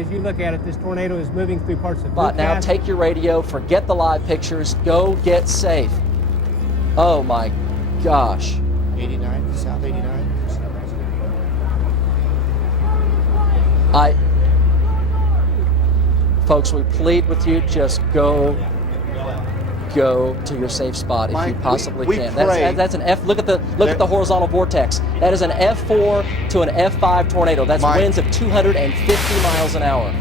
as you look at it, this tornado is moving through parts of But now Newcastle. take your radio, forget the live pictures, go get safe. Oh my gosh. 89, South 89. Folks, we plead with you, just go to your safe spot if you possibly can. That's an F. Look at the horizontal vortex. That is an F4 to an F5 tornado. That's winds of 250 miles an hour.